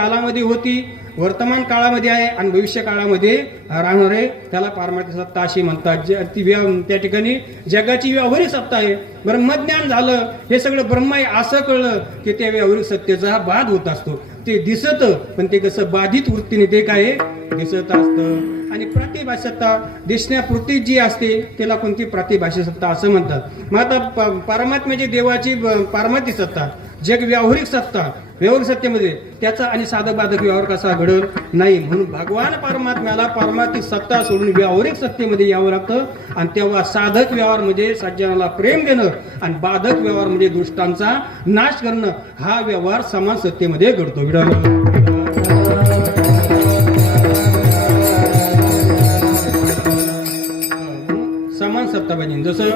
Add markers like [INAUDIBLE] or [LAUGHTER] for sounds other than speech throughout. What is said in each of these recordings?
काळामध्ये होती वर्तमान काळामध्ये आहे आणि भविष्य काळामध्ये राहणार आहे. त्याला पारमार्थिक सत्ता अशी म्हणतात. जे ती त्या ठिकाणी जगाची व्यावहारिक सत्ता आहे. ब्रह्मज्ञान झालं हे सगळं ब्रह्म आहे असं कळलं की त्या व्यावहारिक सत्तेचा बाध होत असतो. ते दिसत पण ते कसं बाधित वृत्तीने ते काय आहे? दिसत असतं. आणि प्रतिभाषसत्ता दिसण्यापुरती जी असते त्याला कोणती प्रतिभाषी सत्ता असं म्हणतात. मग आता परमात्म्याची देवाची ब- पारमार्थिक सत्ता जग व्यावहारिक सत्ता व्यावहारिक सत्तेमध्ये. त्याचा आणि साधक बाधक व्यवहार कसा घडल? नाही. म्हणून भगवान परमात्म्याला पारमार्थिक सत्ता सोडून व्यावहारिक सत्तेमध्ये यावं लागतं. आणि तेव्हा साधक व्यवहार म्हणजे सज्जनाला प्रेम देणं आणि बाधक व्यवहार म्हणजे दुष्टांचा नाश करणं. हा व्यवहार समान सत्तेमध्ये घडतो. विडा समान सत्ता पाहिजे जसं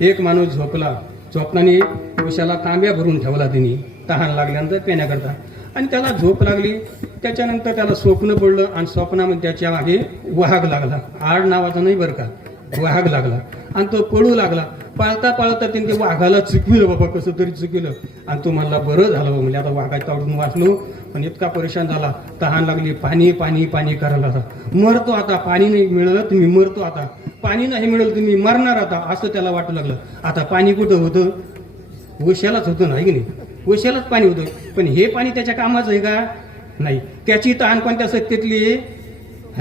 एक माणूस झोपला. झोपताना उशाला तांब्या भरून ठेवला तिने. तहान लागल्यानंतर पिण्याकरता. आणि त्याला झोप लागली. त्याच्यानंतर त्याला स्वप्न पडलं आणि स्वप्नामध्ये त्याच्यामागे वाघ लागला. आड नावाचा नाही बरं का? वाघ लागला. आणि तो पळू लागला. पळता पळता त्याने ते वाघाला चुकविलं बाबा कसं तरी चुकविलं. आणि तो म्हणला बरं झालं बाबा म्हणजे आता वाघाच्या तावडून वाचलो. पण इतका परेशान झाला. तहान लागली. पाणी पाणी पाणी करायला आता मरतो आता. पाणी नाही मिळालं तुम्ही मरतो आता. पाणी नाही मिळालं तुम्ही मरणार आता. असं त्याला वाटू लागलं. आता पाणी कुठं होतं? उशालाच होतं नाही की नाही? उशालाच पाणी होतं पण हे पाणी त्याच्या कामाचं आहे का? नाही. त्याची तहान कोणत्या सत्तेतली आहे?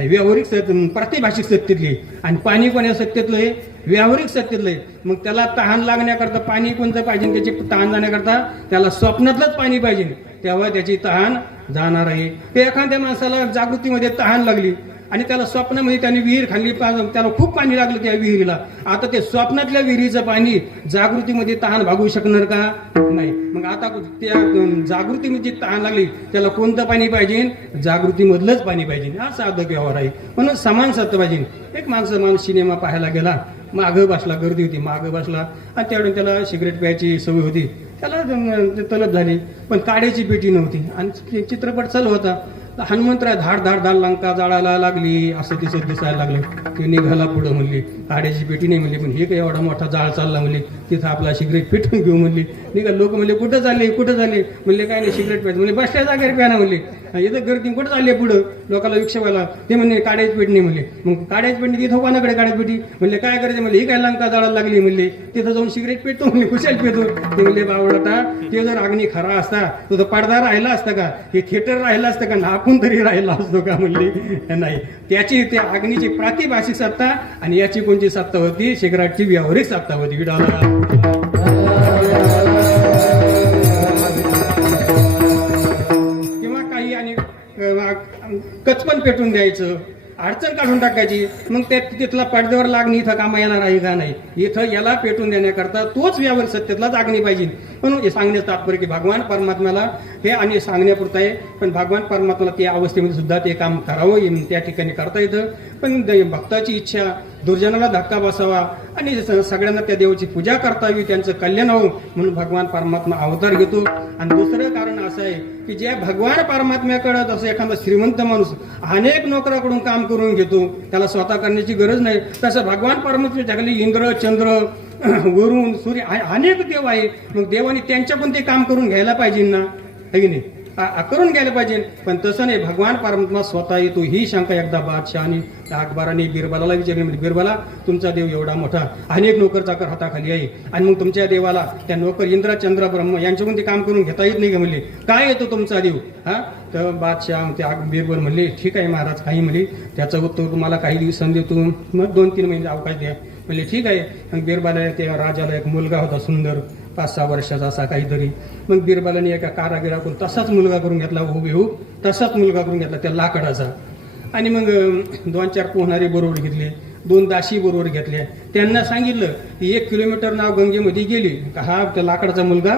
व्यावहारिक सत्य प्रतिभाषिक सत्तेतली आहे. आणि पाणी कोण्या सत्तेतलं आहे. व्यावहारिक सत्तेतलं आहे. मग त्याला तहान लागण्याकरता पाणी कोणतं पाहिजे? त्याची तहान जाण्याकरता त्याला स्वप्नातलंच पाणी पाहिजे. तेव्हा त्याची तहान जाणार आहे. ते एखाद्या माणसाला जागृतीमध्ये तहान लागली आणि त्याला स्वप्नामध्ये त्याने विहीर खाल्ली त्याला खूप पाणी लागलं त्या विहिरीला. आता ते स्वप्नातल्या विहिरीचं पाणी जागृतीमध्ये तहान भागवू शकणार का? नाही. मग आता त्या जागृतीमध्ये तहान लागली त्याला कोणतं पाणी पाहिजे? जागृतीमधलंच पाणी पाहिजे. हा साधक व्यवहार आहे. म्हणून समान सत्य पाहिजे. एक माणसं माणूस सिनेमा पाहायला गेला मागं बसला गर्दी होती मागं बसला. आणि त्यावेळी त्याला सिगरेट प्यायची सवय होती. त्याला तलत ते झाली. पण काड्याची पेटी नव्हती. आणि चित्रपट चालू होता. हनुमंतराय धाड धाड धाड लंका जाळायला लागली. असं दिसत दिसायला लागलं. ते निघाला पुढं म्हणली. काड्याची पेटी नाही म्हणली. पण हे काही एवढा मोठा जाळ चालला म्हणली. तिथं आपला सिगरेट पेटून घेऊ म्हणली. निघा लोक म्हणले कुठं चालले? कुठं चालले? म्हणले काय नाही सिगरेट प्यायचं. म्हणले बसल्या जागेवर प्याना म्हणली. इथं गर्दी कुठं चालले पुढं? लोकांना विक्षेपायला. ते म्हणले काड्याची पेटणी म्हणले. मग काड्याची पेटणी तिथं कोणाकडे काड्याची पेटी म्हणले काय करायचं? म्हणले ही काय लंका जाळायला लागली? म्हणले तिथं जाऊन सिगरेट पेटतो म्हणले कुशाल पेटतो. ते म्हणले बावळटा ते जर अग्नी खरा असता तो पडदा राहिला असता का? हे थिएटर राहिलं असतं का? ना आपण तरी राहिला असतो का? म्हणले नाही. त्याची त्या अग्नीची प्रातिभाषिक सत्ता आणि याची कोणती सत्ता होती? सिगरेटची व्यावहारिक सत्ता होती. विडाला. कचपण पेटून द्यायचं अडचण काढून टाकायची. मग त्या तिथला पडद्यावर लागणी इथं कामा येणार आहे का नाही? इथं याला पेटून देण्याकरता तोच व्यावहारिक सत्यतला आग्नी पाहिजे. म्हणून हे सांगण्याचं तात्पर्य की भगवान परमात्म्याला हे आणि सांगण्यापुरतं आहे. पण भगवान परमात्म्याला त्या अवस्थेमध्ये सुद्धा ते काम करावं त्या ठिकाणी करता येतं. पण भक्ताची इच्छा दुर्जनाला धक्का बसावा आणि सगळ्यांना त्या देवाची पूजा करता यावी त्यांचं कल्याण व्हावं म्हणून भगवान परमात्मा अवतार घेतो. आणि दुसरं कारण असं आहे की ज्या भगवान परमात्म्याकडे जसं एखादा श्रीमंत माणूस अनेक नोकराकडून काम करून घेतो त्याला स्वतः करण्याची गरज नाही. तसं भगवान परमात्मा जगाली इंद्र चंद्र [CLEARS THROAT] वरुण सूर्य अनेक देव आहे मग देवाने त्यांच्या पण ते काम करून घ्यायला पाहिजे ना? है की नाही? करून घ्यायला पाहिजे. पण तसं नाही भगवान परमात्मा स्वतः येतो ही शंका एकदा बादशहाने अकबराने बिरबलाला विचारली म्हणजे बिरबला तुमचा देव एवढा मोठा अनेक नोकर चाकर हाताखाली आहे. आणि मग तुमच्या देवाला त्या नोकर इंद्र चंद्र ब्रह्म यांच्याकडून ते काम करून घेता येत नाही का म्हणले? काय येतो तुमचा देव? हा? तर बादशाह ते बिरबल म्हणले ठीक आहे महाराज काही म्हणले. त्याचं उत्तर तुम्हाला काही दिवसांनी देतो. मग दोन तीन महिने अवकाश द्या. म्हणले ठीक आहे. बिरबाला त्या राजाला एक मुलगा होता सुंदर. पाच सहा वर्षाचा असा काहीतरी. मग बिरबालाने एका कारागिराकडून तसाच मुलगा करून घेतला हुबेहूब तसाच मुलगा करून घेतला त्या लाकडाचा. आणि मग दोन चार पोहणारे बरोबर घेतले दोन दाशी बरोबर घेतल्या त्यांना सांगितलं की एक किलोमीटर नाव गंगेमध्ये गेली का हा त्या लाकडाचा मुलगा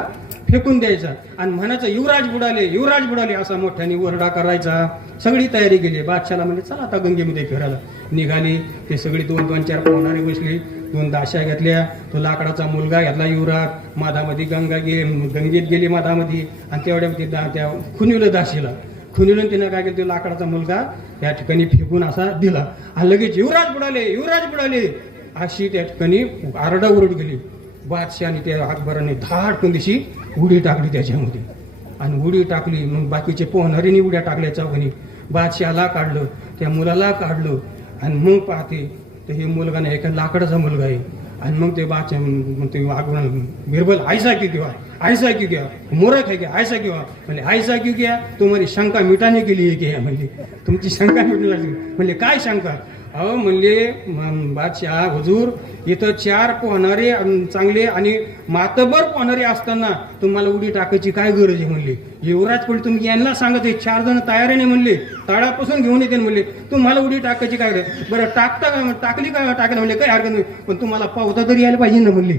फेकून द्यायचा. आणि म्हणायचं युवराज बुडाले युवराज बुडाले असा मोठ्याने वरडा करायचा. सगळी तयारी केली बादशाला म्हणजे चला आता गंगेमध्ये फिरायला. निघाली. ते सगळी दोन दोन चार पोहणारे बसले. दोन दाशा घेतल्या. तो लाकडाचा मुलगा घेतला युवराज. माधामध्ये गंगा गे गंगेत गेली माधामध्ये. आणि तेवढ्या दा त्या खुनिवलं दाशीला. खुनिवलं तिनं काय केलं तो लाकडाचा मुलगा त्या ठिकाणी फेकून असा दिला. आणि लगेच युवराज बुडाले युवराज बुडाले. अशी त्या ठिकाणी आरडाओरड गेली. बादशाह आणि त्या अकबराने धाडकन दिशी उडी टाकली त्याच्यामध्ये. आणि उडी टाकली. मग बाकीचे पोहणारीने उड्या टाकल्या चौघांनी. बादशाला काढलं त्या मुलाला काढलं. आणि मग पाहते तर हे मुलगा नाही एका लाकडाचा मुलगा आहे. आणि मग ते बाचे मग ते वागवून बिरबल आयसा की किंवा आयसा की घ्या मोरख आहे की आयसा किंवा. म्हणजे आयसा की घ्या तुम्हाला शंका मिटाने केली आहे की म्हणजे तुमची शंका मिटू लागली म्हणजे काय शंका? अहो म्हणले म- बादशाह हुजूर इथं चार पोहणारे चांगले आणि मातबर पोहणारे असताना तुम्हाला उडी टाकायची काय गरज आहे म्हणले. युवराज पण तुम्ही यांना सांगत आहे चार जण तयारीने म्हणले. ताळापासून घेऊन येते म्हणले. तुम्हाला उडी टाकायची काय गरज? बरं टाकता का टाकली का टाकायला म्हणले काय हरकत नाही. पण तुम्हाला पावता तरी यायला पाहिजे ना म्हणले.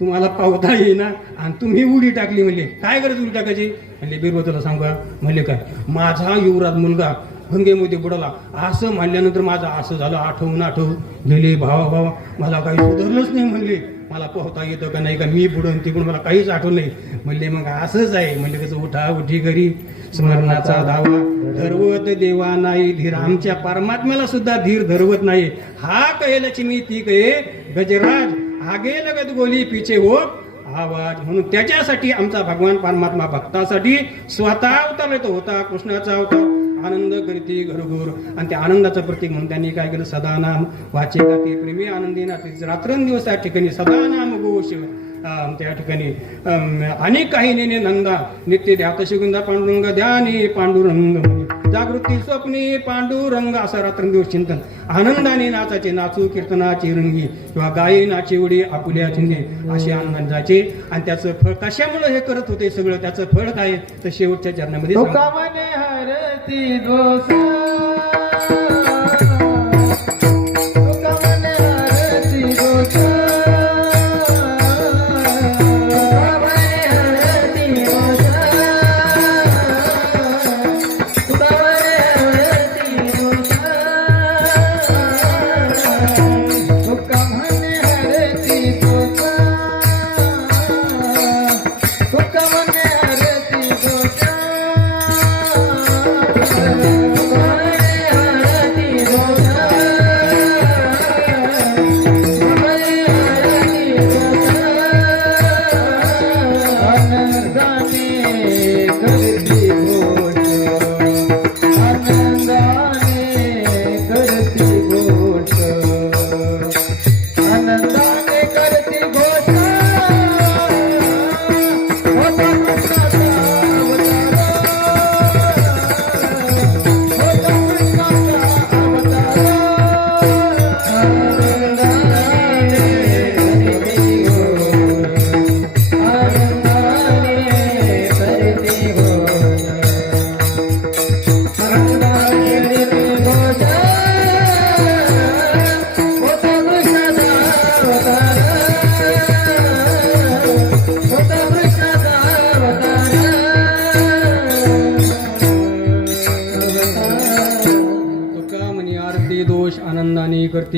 तुम्हाला पावता येईना आणि तुम्ही उडी टाकली म्हणले. काय गरज उडी टाकायची? म्हणले बिरबतला सांगा म्हणले काय माझा युवराज मुलगा भंगेमध्ये बुडाला. असं म्हणल्यानंतर माझं असं झालं आठवून आठवून गेले भावा भावा. मला काही सुधारलंच नाही म्हणले. मला पोहता येतं का नाही का? मी बुडून तिकडून मला काहीच आठवलं नाही. म्हणले मग असंच आहे. म्हणले कसं उठा उठी घरी. स्मरणाचा धावा. धरवत देवा नाही धीर आमच्या परमात्म्याला सुद्धा धीर धरवत नाही. हा कळेलची मी ती कहे गजराज. आगे लगत गोली पिचे हो आवाज. म्हणून त्याच्यासाठी आमचा भगवान परमात्मा भक्तासाठी स्वतः अवतार येतो होता कृष्णाचा अवतार. आनंद करते घरघोर आणि त्या आनंदाचं प्रतीक म्हणून त्यांनी काय केलं? सदानाम वाचे गाते प्रेमी आनंदी नाते. रात्रंदिवस त्या ठिकाणी सदानाम नाम त्या ठिकाणी अनेक काही नेने नंदा. नित्य ध्यात शिगुंदा पांडुरंग ध्यानी पांडुरंग. जागृती स्वप्नी पांडुरंग असा रात्रंदिवस चिंतन. आनंदाने नाचाचे नाचू कीर्तनाची रंगी किंवा गायी नाची उडी आपुल्या चिंगे असे आनंद जायचे. आणि त्याचं फळ कशामुळे हे करत होते सगळं? त्याचं फळ काय? तर शेवटच्या चरणामध्ये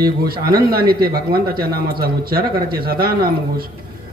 ते घोष आनंदाने ते भगवंताच्या नामाचा उच्चार करायचे सदा नाम घोष.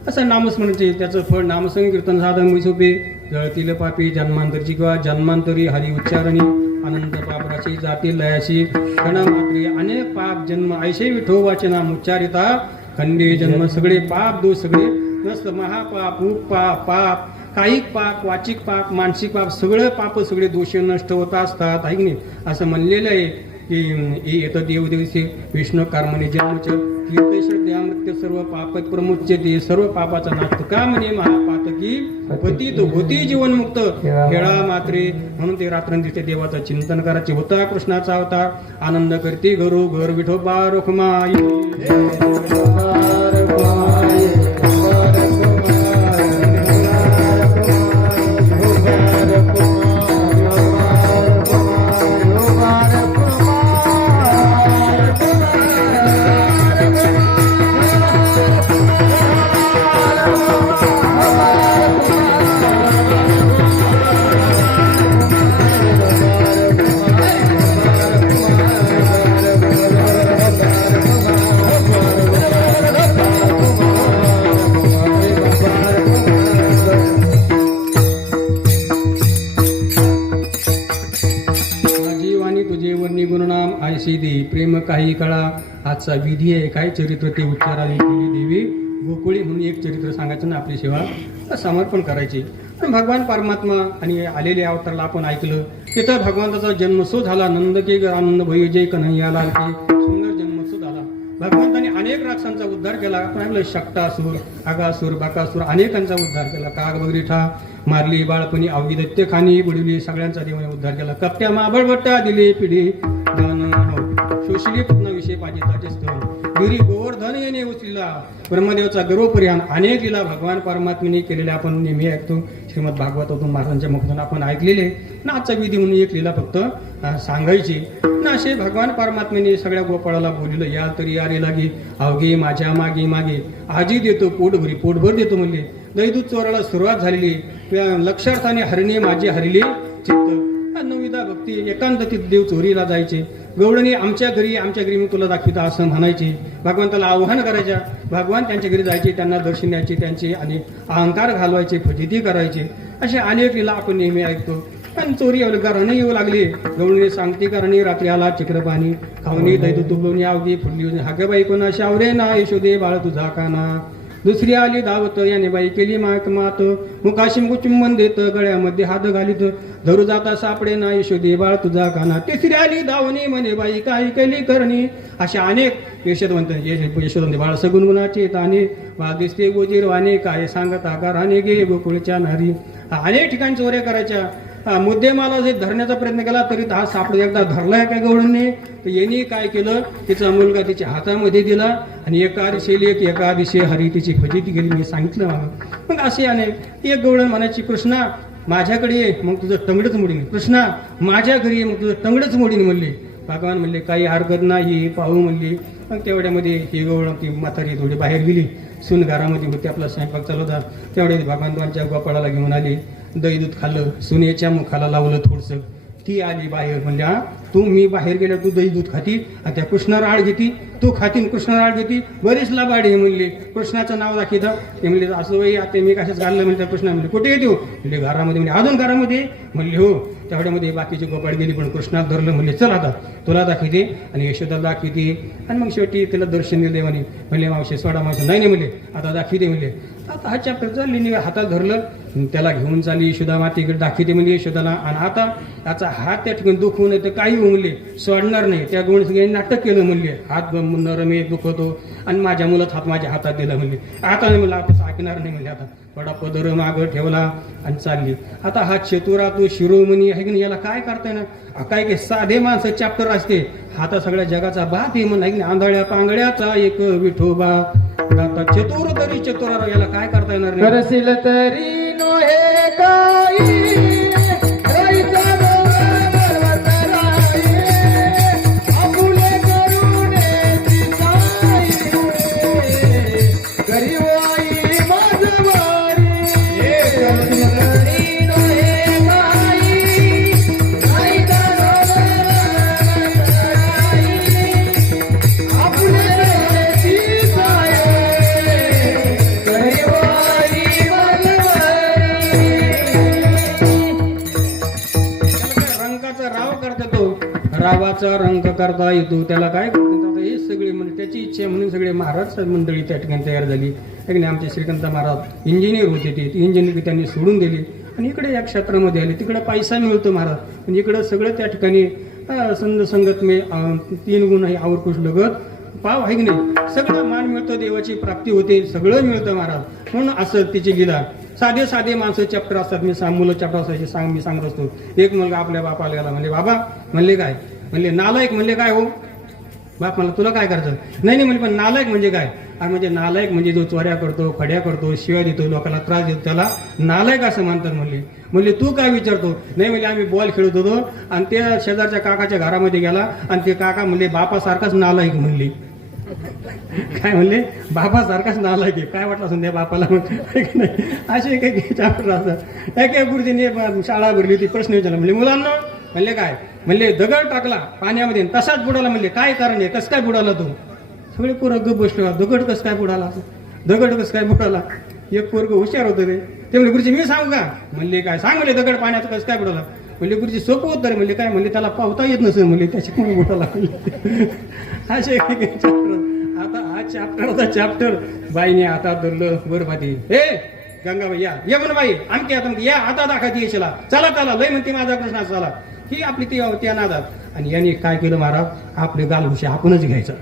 असं नामस्मरणाचे त्याचं फळ नामसंकीर्तन साधन सोपे. जळतील पापी जन्मांतरची किंवा जन्मांतरी हरी उच्चारणी. अनंत पापराशी जाती लयाशी. क्षणामात्री अनेक पाप जन्म ऐसे विठो नाम उच्चारिता. खंडे जन्म सगळे पाप दोष सगळे नसतं महापाप उपपाप पाप. कायिक पाप वाचिक पाप मानसिक पाप सगळं पाप सगळे दोष नष्ट होत असतात. ऐक नाही? असं म्हणलेलं आहे. की हे येतं देवदेवसे विष्णू कर्मणे जन्मच तीर्थश्रद्धामृत्य सर्व पाप प्रमुच्यते सर्व पापाचा नाश. का म्हणे महापातकी पती तो होती जीवनमुक्त. खेळा मात्रे. म्हणून ते रात्रंदिवशी देवाचा चिंतन करायचे. होता कृष्णाचा अवतार. आनंद करते घरो घर विठोबा रोखमाई तुझे वर्णी गुणनाम आयशी दे प्रेम काही कळा. आजचा विधी आहे. काय चरित्र? ते उच्चारावी केली देवी. गोकुळी म्हणून एक चरित्र सांगायचं ना आपली सेवा. समर्पण करायची. पण भगवान परमात्मा आणि आलेले अवतारला आपण ऐकलं. तिथं भगवंताचा जन्मसो झाला. नंद के आनंद भय जय कन्हैया लाल की. सुंदर जन्मसो झाला. भगवंताने अनेक राक्षांचा उद्धार केला. आपण ऐकलं शक्टासूर आगासूर बाकासूर अनेकांचा उद्धार केला. काग बगरीठा मारली बाळपणी अवघी दैत्य खाणी बुडवली सगळ्यांचा देवाने उद्धार केला. कप्त्या माबळबट्टा दिली पिढी. दान हो. विषय पाहिजे त्याचे स्थळ गिरी गोवर्धन येणे उचलिला. ब्रह्मदेवचा गर्वपरिहान अनेक लिला भगवान परमात्मेने केलेल्या आपण नेहमी ऐकतो. श्रीमद भागवतातून महाराजांच्या मुखातून आपण ऐकलेले. ना आजचा विधी म्हणून एक लिला फक्त सांगायची. ना असे भगवान परमात्मेने सगळ्या गोपाळाला बोललं या तरी यारे लागे. अवघे माझ्या मागे मागे. आजी देतो पोटभरी पोटभर देतो म्हणले. दैदूत चोराला सुरुवात झालेली. लक्षार्थाने हरणे माझी हरिली चित्त. नविदा भक्ती एकांततीत देव चोरीला जायचे. गवळणी आमच्या घरी आमच्या घरी मी तुला दाखविता असं म्हणायचे. भगवंताला आव्हान करायच्या भगवान त्यांच्या घरी जायचे त्यांना दर्शन द्यायचे त्यांचे आणि अहंकार घालवायचे फजिती करायचे. असे अनेक लिला आपण नेहमी ऐकतो. पण चोरी घराने येऊ लागली. गवळणी सांगते कारणी रात्री आला चिक्रपाणी खावणी दैदू तुबवणी आवगी फुडली हागे बाई कोणा शावरे ना यशोदे बाळ तुझा काना. दुसरी आली दावत याने बाई केली माक मात. मुखाशी चुंबन देत गळ्यामध्ये हात घालीत. धरू जाता सापडे ना यशोदे बाळ तुझा काना. तिसरी आली धावणी म्हणे बाई काही केली करणी. अशा अनेक यशोदवंत यश- यशोदवंत बाळ सगुण गुणाचे ताने बाळ दिसते गोजीर वाणे काय सांगत आकाराने गे गोकुळच्या नारी. अनेक ठिकाणी चोऱ्या करायच्या. मुद्देमाला जे धरण्याचा प्रयत्न केला तरी हा सापड एकदा धरलाय काय गवळणने तर यांनी काय केलं? तिचा मुलगा तिच्या हातामध्ये दिला आणि एका दिशेला एक एका हरी तिची फजिती गेली मी सांगितलं मला. मग असे अनेक. एक गवळण म्हणायची कृष्णा माझ्याकडे ये. मग तुझं तंगडच मोडीन कृष्णा माझ्या घरी ये. मग तुझं तंगडच मोडीन म्हणले. भगवान म्हणले काही हरकत नाही. पाहू म्हणली. मग तेवढ्यामध्ये ही गवळ ती म्हातारी थोडी बाहेर गेली. सून घरामध्ये होती आपला स्वयंपाक चालू होता. तेवढ्यात भगवंतांच्या गोपाळाला घेऊन आली. दही दूध खाल्लं सुनेच्या मुखाला लावलं थोडंसं. ती आली बाहेर म्हणजे हा तू मी बाहेर गेल्या तू दही दूध खाती? आणि त्या कृष्णा राळ घेती तू खातीन कृष्णा राळ घेती? बरीच लाबाडी म्हणली. कृष्णाचं नाव दाखितं ते म्हणले असं वय आता मी कशाच घाललं? म्हणजे कृष्णा म्हणले कुठे येतो म्हणजे घरामध्ये. म्हणजे अजून घरामध्ये? म्हणले हो. तेवढ्यामध्ये बाकीची गोपाळ गेली पण कृष्णात धरलं म्हणले चल आता तुला दाखवते आणि यशोदा दाखवते आणि मग शेवटी तिला दर्शन दिले म्हणे म्हणले मावशे सोडा मावशे. नाही नाही म्हणले आता दाखवते म्हणले. आता हा चॅप्टर चालली हातात धरलं त्याला घेऊन चालली यशोदा मातेकडे दाखवते म्हणजे यशोदाला. आणि आता त्याचा हात त्या ठिकाणी दुखवून येतं काही उमले सोडणार नाही. त्या गुण नाटक केलं म्हणले. हात नरम आहे दुखवतो आणि माझ्या मुलात हात माझ्या हातात दिला म्हणले. आता नाही म्हणलं आता ऐकणार नाही म्हणले आता. थोडा पदर मागं ठेवला आणि चालली. आता हा चतुरा तो शिरोमणी आहे की नाही याला काय करताय ना? काय काय साधे माणसं चॅप्टर असते. हा तर सगळ्या जगाचा बात आहे म्हणून की आंधळ्या पांगड्याचा एक विठोबा. आता चतुर तरी चतुरा याला काय करता येणार नाही? तरी नोहे रावाचा रंग करता येतो. त्याला काय करतात हे सगळे म्हणजे त्याची इच्छा आहे म्हणून सगळे महाराज मंडळी त्या ठिकाणी तयार झाली. आहे आमचे श्रीकांत महाराज इंजिनियर होते ते. इंजिनियर त्यांनी सोडून दिली. आणि इकडे या क्षेत्रामध्ये आले. तिकडे पैसा मिळतो महाराज. म्हणजे इकडं सगळं त्या ठिकाणी संद संगत मे तीन गुण आहे आवरकुश लगत. पाव आहे की नाही? सगळं मान मिळतं देवाची प्राप्ती होते. सगळं मिळतं महाराज. म्हणून असं तिची लीला साधे साधे माणसं चॅप्टर असतात. मी सांग मुलं चॅप्टर असायचे सांग मी सांगत असतो. एक मुलगा आपल्या बापाला गेला. म्हणले बाबा म्हणले काय? म्हणले नालायक म्हणले काय हो? बाप मला तुला काय करायचं? नाही नाही म्हणजे पण नालायक म्हणजे काय? अरे म्हणजे नालायक म्हणजे जो चोऱ्या करतो खड्या करतो शिव्या देतो लोकांना त्रास देतो त्याला नालायक असं मानतात म्हणले. म्हणले तू काय विचारतो? नाही म्हणजे आम्ही बॉल खेळत होतो आणि त्या शेजारच्या काकाच्या घरामध्ये गेला आणि ते काका म्हणले बापासारखाच नालायक म्हणले. काय म्हणले? बापासारखाच नालायक आहे. काय वाटलं असं त्या बापाला? नाही? असे काही असतात काय काय गुरुजीने शाळा भरली होती प्रश्न विचारला. म्हणले मुलांना म्हणले काय? म्हणले दगड टाकला पाण्यामध्ये तसाच बुडाला म्हणले काय कारण आहे? कसं काय बुडाला तो? सगळे पोरं गप बसले. दगड कसं काय बुडाला? दगड कसं काय बुडाला? एक पोरग हुशार होतं ते ते म्हणले गुरुजी मी सांगू का? म्हणले काय? सांग म्हणले दगड पाण्यात कसं काय बुडाला? म्हणले गुरुजी सोपं होतं रे म्हणले काय? म्हणले त्याला पावता येत नसेल. म्हणले त्याच्यामुळे बुडाला? म्हणले [LAUGHS] असे आता हा चॅप्टर होता चॅप्टर बाईने आता धरलं बरबादी. हे गंगाबाई या. ये म्हणून बाई आमकी आता म्हणते, या. आता दाखवते येशला. चला चला. लय म्हणते माझा प्रश्न चला ही आपली ती त्या नादात आणि यांनी काय केलं महाराज? आपले गालभुशी आपणच घ्यायचं.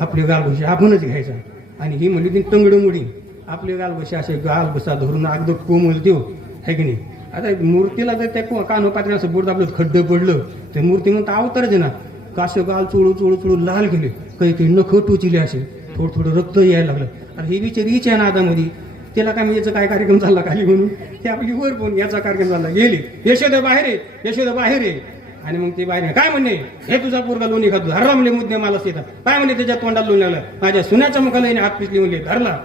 आपले गालभुशी आपणच घ्यायचं. आणि ही म्हणली ती तंगडमुडी आपले गालभुशी असे गालभुसा धरून अगदी कोमल देऊ है की नाही? आता मूर्तीला जर त्या कानोपात्र असं बोर्ड आपलं खड्डं पडलं तर मूर्ती म्हणता अवतरच आहे ना. कासं गाल चोळू चोळू चोळू लाल गेले काही काही नखट टोचिले असे. थोडं थोडं रक्त यायला लागलं. आणि ही बिचारी हिच्या नादामध्ये तिला काय म्हणजे याचा काय कार्यक्रम झाला खाली म्हणून? ते आपली वर बोलून याचा कार्यक्रम झाला गेली. यशोदा बाहेर आहे यशोदा बाहेर आहे. आणि मग ते बाहेर काय म्हणणे हे तुझा पोरगा लोणी खातो. धरला म्हणले मुद्दे मला येतात काय म्हणे त्याच्या तोंडात लोणी लागलं? माझ्या सुन्याच्या मुखाला याने हात पिसली म्हणले. धरला.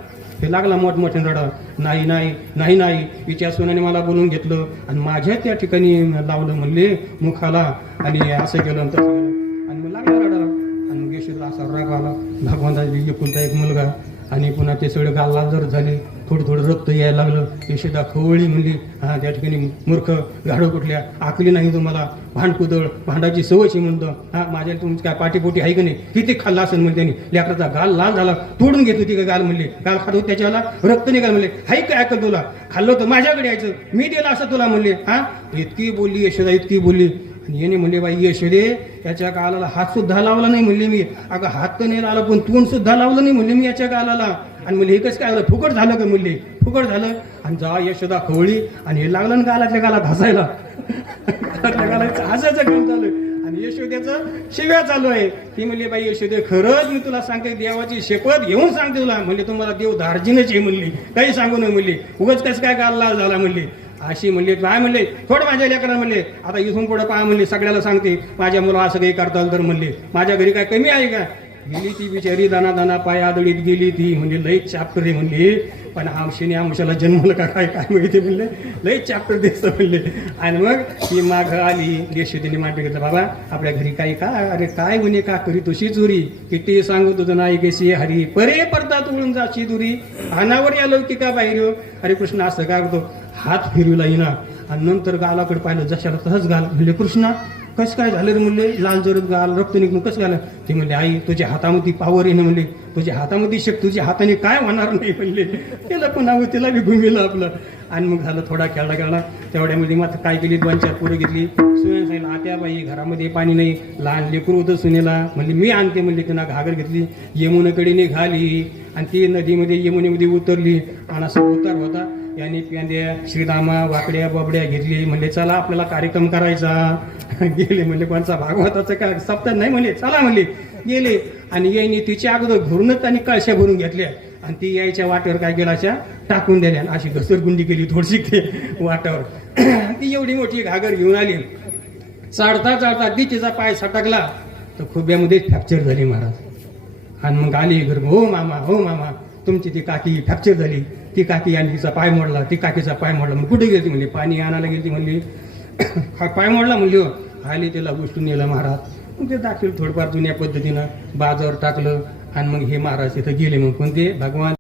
ते लागला मोठमोठे रडा नाही नाही नाही नाही. तिच्या सोन्याने मला बोलून घेतलं. आणि माझ्या त्या ठिकाणी लावलं म्हणले मुखाला. आणि असं केलं आणि आणि मग लागला रडा आणि मग यशोदा असा राग आला. भगवंताची एकुलता एक मुलगा. आणि पुन्हा ते सगळे गाल जर झाले. थोडं थोडं रक्त यायला लागलं. यशोदा खवळी म्हणली हा त्या ठिकाणी मूर्ख झाडं कुठल्या? आकली नाही तुम्हाला. भांडकुदळ भांडाची सवयची म्हणतो. हा माझ्या तुमची काय पाठीपोटी आहे का नाही? किती खाल्ला असेल म्हणजे त्यांनी. लेकराचा गाल लाल झाला. तोडून घेत होती का गाल म्हणली. गाल खात होती त्याच्याला रक्त निघाल म्हणले. हाय काय ऐकल तुला? खाल्लं तर माझ्याकडे यायचं. मी दिलं असं तुला म्हणले. हा? इतकी बोलली यशोदा इतकी बोलली. आणि याने म्हणले बाई यशोदे याच्या गालाला हात सुद्धा लावला नाही म्हणले मी. अगं हात तर नाही लावला पण तोंड सुद्धा लावलं नाही म्हणले मी याच्या गालाला. आणि मुली हे कसं काय झालं फुकट झालं का म्हणले फुकट झालं. आणि जा यशोदा खवळी. आणि हे लागलं ना गालातल्या गालात हसायला. गालातल्या गालात हसायचं काम चालू आणि यशोद्याचं शिव्या चालू आहे. ती म्हणली बाई यशोदे खरंच मी तुला सांगते देवाची शपथ घेऊन सांगते तुला. म्हणले तुम्हाला देव धार्जिनच आहे म्हणली. काही सांगू नये म्हणली. उगाच कसं काय गालला झाला म्हणली. अशी म्हणली काय म्हणले? थोडं माझ्या लेकरांना म्हणले. आता इथून पुढे पहा म्हणले सगळ्याला सांगते. माझ्या मुलं असं काही करताल तर म्हणले. माझ्या घरी काय कमी आहे का? गेली ती बिचारी दाना दाना पाय आदळीत गेली ती. म्हणजे लई चाप्टर दे म्हणली. पण आमशीने आमशाला जन्मलं का काय काय माहिती म्हणले. लई चाप्टर दिसतं म्हणले. आणि मग ती माग आली. यशोदीने मांडे घेतलं बाबा आपल्या घरी काही का अरे काय म्हणे का करी तुशी चोरी? किती सांगू तुझं नाही केसी हरी. परे पडतात उडून जाशी दुरी. अनावर या लौकिका बाहेर. अरे कृष्ण असं काय करतो हात फिरविला येईना आणि नंतर गालाकडे पाहिलं जशाला तसंच गाल. म्हणले कृष्णा कसं काय झालं रे म्हणले? लाल जरत गाल रक्त निघून कसं झालं ते म्हणले आई तुझ्या हातामध्ये पावर येणं म्हणले. तुझ्या हातामध्ये शक तुझ्या हाताने काय होणार नाही म्हणले. त्याला पण हवं तिला बी घुमिलं आपलं. आणि मग झालं थोडा खेळला खेळला तेवढ्यामध्ये मात्र काय केली? दोन चार पोरं घेतली. सुनेला सांगितलं आत्या बाई घरामध्ये पाणी नाही. लहान लेकरू होतं सुनेला. म्हणले मी आणते. म्हणले त्यांना घागर घेतली. यमुनेकडे निघाली. आणि ती नदीमध्ये यमुनेमध्ये उतरली. आणि असा उतार होता. यांनी प्यांद्या श्रीरामा वाकड्या बबड्या घेतली. म्हणले चला आपल्याला कार्यक्रम करायचा. [LAUGHS] गेले. म्हणले कोणचा भागवताचं काय सप्ताह नाही म्हणले. चला म्हणले. गेले. आणि यांनी तिच्या अगोदर घरूनच त्यांनी कळशा भरून घेतल्या. आणि ती यायच्या वाटेवर काय गेला अशा टाकून दिल्या. आणि अशी घसरगुंडी केली थोडीशी ते वाटावर. [CLEARS THROAT] ती एवढी मोठी घागर घेऊन आली. चढता चढता ती तिचा पाय सटकला. तर खुब्यामध्ये फ्रॅक्चर झाली महाराज. आणि मग आली घर हो मामा हो मामा तुमची ती काकी फ्रॅक्चर झाली. ती काकी आणि तिचा पाय मोडला ती काकीचा पाय मोडला. मग कुठे गेली म्हणली? पाणी आणायला गेली म्हणली. [COUGHS] हा पाय मोडला म्हणली हो. त्याला गोष्टी नेलं महाराज. मग ते दाखल थोडंफार जुन्या पद्धतीनं बाजावर टाकलं आणि मग हे महाराज तिथं गेले मग. पण ते भगवान